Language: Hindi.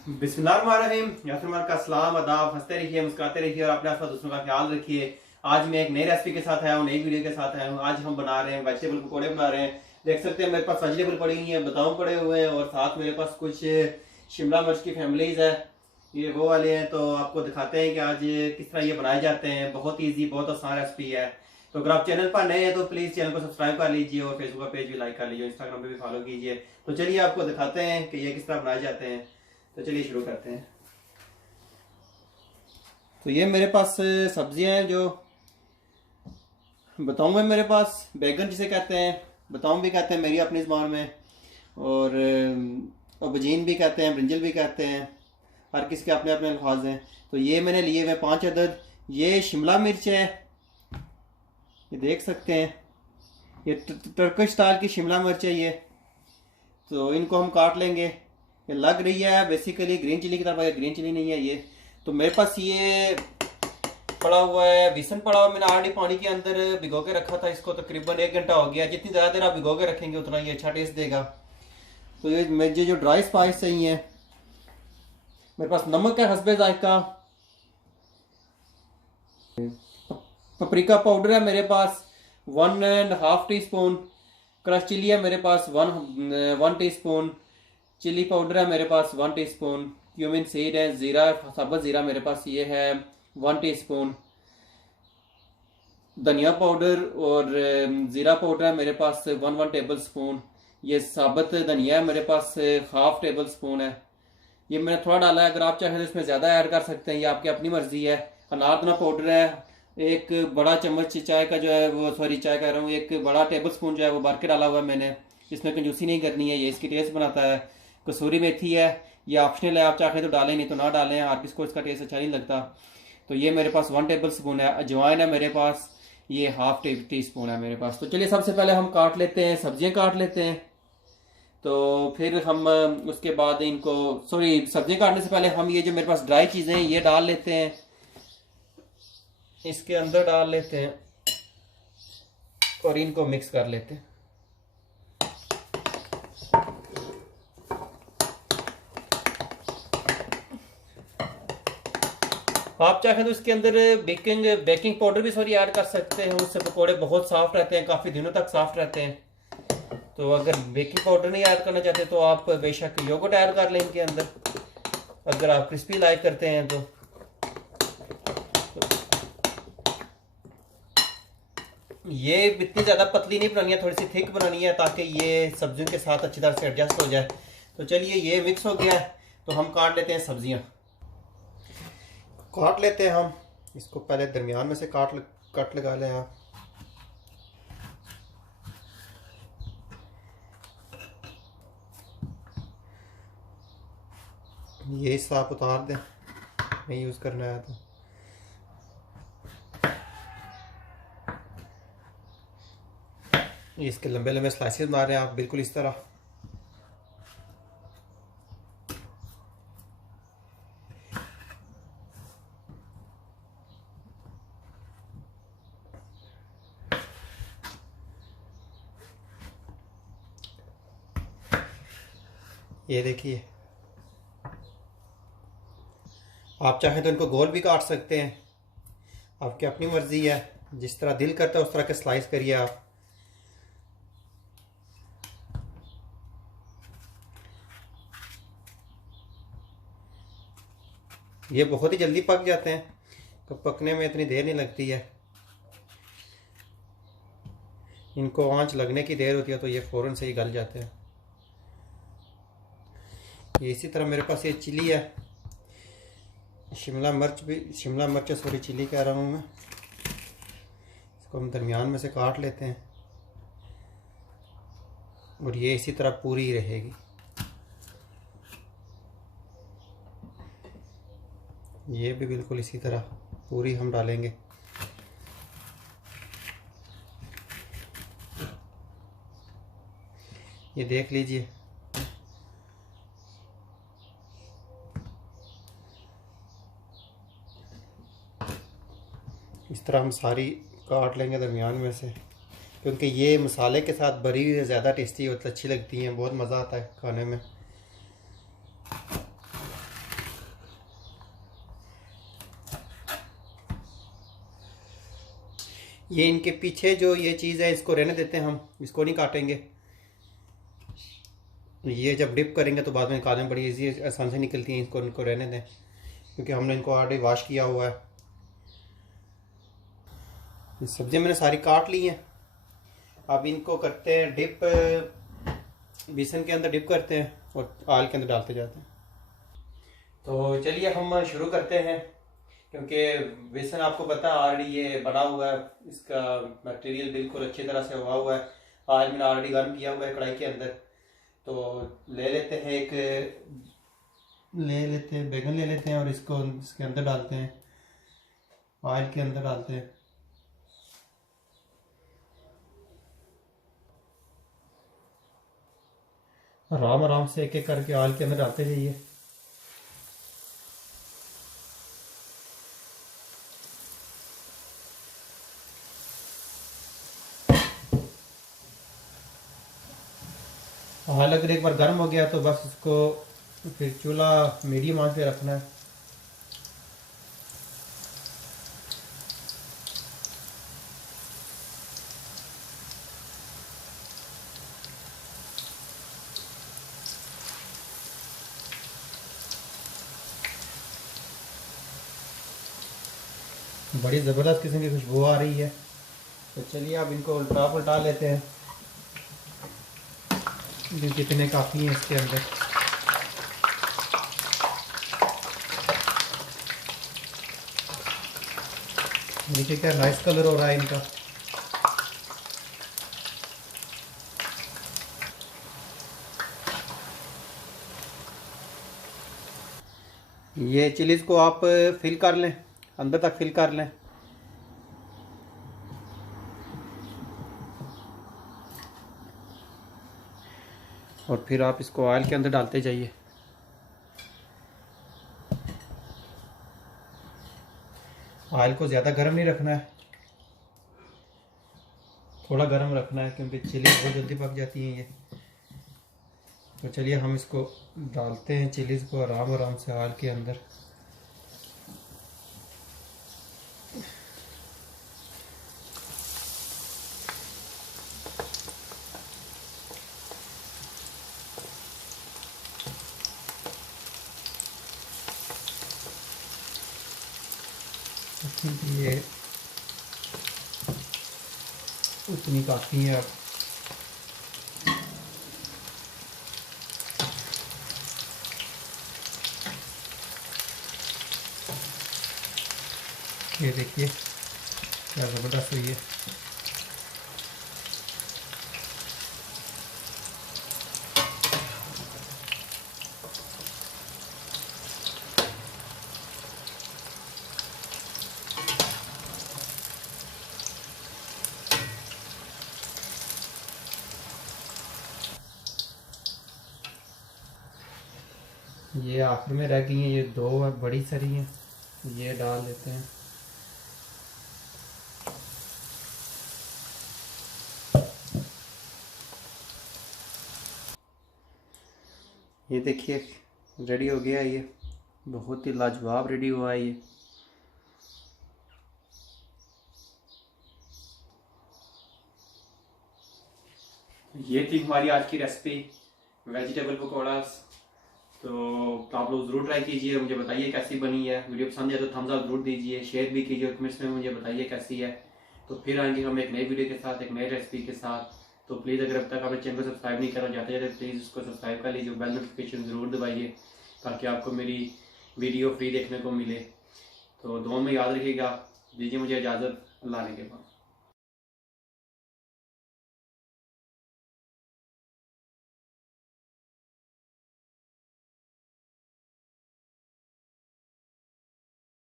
बिस्मिल्लाहिर्रहमानिर्रहीम। यासर का सलाम आदाब। हंसते रहिए, मुस्कुराते रहिए और अपने आसपास दूसरों का ख्याल रखिए। आज मैं एक नई रेसिपी के साथ आया हूँ, नई वीडियो के साथ आया हूँ। आज हम बना रहे हैं वेजिटेबल पकौड़े बना रहे हैं। देख सकते हैं मेरे पास वेजिटेबल पड़ी हुई है, बताऊँ पड़े हुए हैं और साथ मेरे पास कुछ शिमला मिर्च की फैमिलीज है, ये वो वाले हैं। तो आपको दिखाते हैं कि आज किस तरह ये बनाए जाते हैं। बहुत ईजी, बहुत आसान रेसिपी है। तो अगर आप चैनल पर नए हैं तो प्लीज़ चैनल को सब्सक्राइब कर लीजिए और फेसबुक का पेज भी लाइक कर लीजिए, इंस्टाग्राम पे भी फॉलो कीजिए। तो चलिए आपको दिखाते हैं कि ये किस तरह बनाए जाते हैं। तो चलिए शुरू करते हैं। तो ये मेरे पास सब्जियां हैं जो बताऊँ। मेरे पास बैगन जिसे कहते हैं, बताऊँ भी कहते हैं मेरी अपनी ज़बान में, और औबजीन भी कहते हैं, ब्रिंजल भी कहते हैं। हर किसी के अपने अपने अल्फाज हैं। तो ये मैंने लिए हुए 5 अदद। ये शिमला मिर्च है, ये देख सकते हैं। ये टर्किश स्टाइल की शिमला मिर्च है ये। तो इनको हम काट लेंगे। ये लग रही है बेसिकली ग्रीन चिली की तरफ, ग्रीन चिली नहीं है ये। तो मेरे पास ये पड़ा हुआ है, बेसन पड़ा हुआ। मैंने ऑलरेडी पानी के अंदर भिगो के रखा था इसको, तकरीबन 1 घंटा हो गया। जितनी ज़्यादा देर आप भिगो के रखेंगे उतना ये अच्छा टेस्ट देगा। तो ये मुझे जो ड्राई स्पाइस चाहिए, मेरे पास नमक है हस्बे जायका, पपरिका पाउडर है मेरे पास 1.5 टीस्पून, क्रश चिली है मेरे पास 1 टीस्पून, चिली पाउडर है मेरे पास 1 टीस्पून, क्यूमिन सीड है, ज़ीरा, साबुत ज़ीरा मेरे पास ये है 1 टीस्पून, धनिया पाउडर और ज़ीरा पाउडर है मेरे पास 1 टेबल स्पून। ये साबुत धनिया है मेरे पास 1/2 टेबल स्पून है। ये मैंने थोड़ा डाला है, अगर आप चाहें तो इसमें ज़्यादा ऐड कर सकते हैं, ये आपकी अपनी मर्जी है। अनारदाना पाउडर है 1 बड़ा चम्मच चाय का जो है वो, सॉरी चाय कह रहा हूँ, 1 बड़ा टेबल स्पून जो है वो भर के डाला हुआ है मैंने। इसमें कंजूसी नहीं करनी है, ये इसकी टेस्ट बनाता है। कसूरी मेथी है, ये ऑप्शनल है, आप चाहें तो डालें नहीं तो ना डालें, हर किसी को इसका टेस्ट अच्छा नहीं लगता। तो ये मेरे पास 1 टेबल स्पून है। अजवाइन है मेरे पास, ये 1/2 टी स्पून है मेरे पास। तो चलिए सबसे पहले हम काट लेते हैं, सब्जियां काट लेते हैं। तो फिर हम उसके बाद इनको, सॉरी सब्जियां काटने से पहले हम ये जो मेरे पास ड्राई चीज़ें हैं ये डाल लेते हैं, इसके अंदर डाल लेते हैं और इनको मिक्स कर लेते हैं। आप चाहें तो इसके अंदर बेकिंग पाउडर भी सॉरी ऐड कर सकते हैं, उससे पकोड़े बहुत सॉफ्ट रहते हैं, काफ़ी दिनों तक सॉफ्ट रहते हैं। तो अगर बेकिंग पाउडर नहीं ऐड करना चाहते तो आप बेशक योगर्ट ऐड कर लें इनके अंदर, अगर आप क्रिस्पी लाइक करते हैं तो। ये इतनी ज़्यादा पतली नहीं बनानी है, थोड़ी सी थिक बनानी है ताकि ये सब्जियों के साथ अच्छी तरह से एडजस्ट हो जाए। तो चलिए ये मिक्स हो गया है, तो हम काट लेते हैं सब्जियां। काट लेते हैं हम इसको, पहले दरमियान में से कट लगा लें आप। ये हिस्सा आप उतार दें, नहीं यूज़ करना है तो। इसके लंबे लंबे स्लाइसेस बना रहे हैं आप, बिल्कुल इस तरह। ये देखिए, आप चाहें तो इनको गोल भी काट सकते हैं, आपकी अपनी मर्जी है। जिस तरह दिल करता है उस तरह के स्लाइस करिए आप। ये बहुत ही जल्दी पक जाते हैं, तो पकने में इतनी देर नहीं लगती है। इनको आंच लगने की देर होती है तो ये फ़ौरन से ही गल जाते हैं। ये इसी तरह मेरे पास ये चिली है, शिमला मिर्च सॉरी चिली कह रहा हूँ मैं। इसको हम दरमियान में से काट लेते हैं और ये इसी तरह पूरी ही रहेगी। ये भी बिल्कुल इसी तरह पूरी हम डालेंगे। ये देख लीजिए, इस तरह हम सारी काट लेंगे दरमियान में से, क्योंकि ये मसाले के साथ भरी हुई ज़्यादा टेस्टी होती, अच्छी लगती हैं, बहुत मज़ा आता है खाने में। ये इनके पीछे जो ये चीज़ है इसको रहने देते हैं, हम इसको नहीं काटेंगे। ये जब डिप करेंगे तो बाद में निकालने में बड़ी ईजी आसान से निकलती हैं, इसको इनको रहने दें क्योंकि हमने इनको ऑलरेडी वॉश किया हुआ है। ये सब्जियां मैंने सारी काट ली हैं। अब इनको करते हैं डिप, बेसन के अंदर डिप करते हैं और आल के अंदर डालते जाते हैं। तो चलिए हम शुरू करते हैं, क्योंकि बेसन आपको पता है ऑलरेडी ये बना हुआ है, इसका मटेरियल बिल्कुल अच्छी तरह से हुआ है। ऑयल मैंने ऑलरेडी गर्म किया हुआ है कढ़ाई के अंदर। तो ले लेते हैं बैगन ले लेते हैं और इसको इसके अंदर डालते हैं, ऑयल के अंदर डालते हैं। आराम आराम से एक एक करके ऑयल के अंदर डालते जाइए। ऑयल अगर एक बार गर्म हो गया तो बस इसको फिर चूल्हा मीडियम आंच पे रखना है। बड़ी ज़बरदस्त किस्म की खुशबू आ रही है। तो चलिए अब इनको उल्टा पुल्टा लेते हैं, जितने काफ़ी हैं इसके अंदर। देखिए क्या नाइस कलर हो रहा है इनका। ये चिलीज़ को आप फिल कर लें, अंदर तक फिल कर लें। और फिर आप इसको ऑयल के अंदर डालते जाइए। ऑयल को ज़्यादा गर्म नहीं रखना है, थोड़ा गर्म रखना है क्योंकि चिली बहुत जल्दी पक जाती हैं ये। तो चलिए हम इसको डालते हैं चिलीज़ को आराम आराम से ऑयल के अंदर। ये उतनी काफ़ी है। अब ये देखिए क्या ज़बरदस्त हुई है। ये आखिर में रह गई हैं, ये दो बड़ी सरी हैं, ये डाल देते हैं। ये देखिए रेडी हो गया, ये बहुत ही लाजवाब रेडी हुआ है ये थी हमारी आज की रेसिपी, वेजिटेबल पकौड़ास। तो आप लोग ज़रूर ट्राई कीजिए, मुझे बताइए कैसी बनी है। वीडियो पसंद है तो थम्स अप ज़रूर दीजिए, शेयर भी कीजिए, कमेंट्स में मुझे बताइए कैसी है। तो फिर आएंगे हम एक नई वीडियो के साथ, एक नई रेसिपी के साथ। तो प्लीज़ अगर अब तक आपने चैनल को सब्सक्राइब नहीं करना चाहते हैं तो प्लीज़ उसको सब्सक्राइब कर लीजिए, बेल नोटिफिकेशन ज़रूर दबाइए ताकि आपको मेरी वीडियो फ्री देखने को मिले। तो दुआ में याद रखिएगा। दीजिए मुझे इजाज़त, अल्लाह के बाद।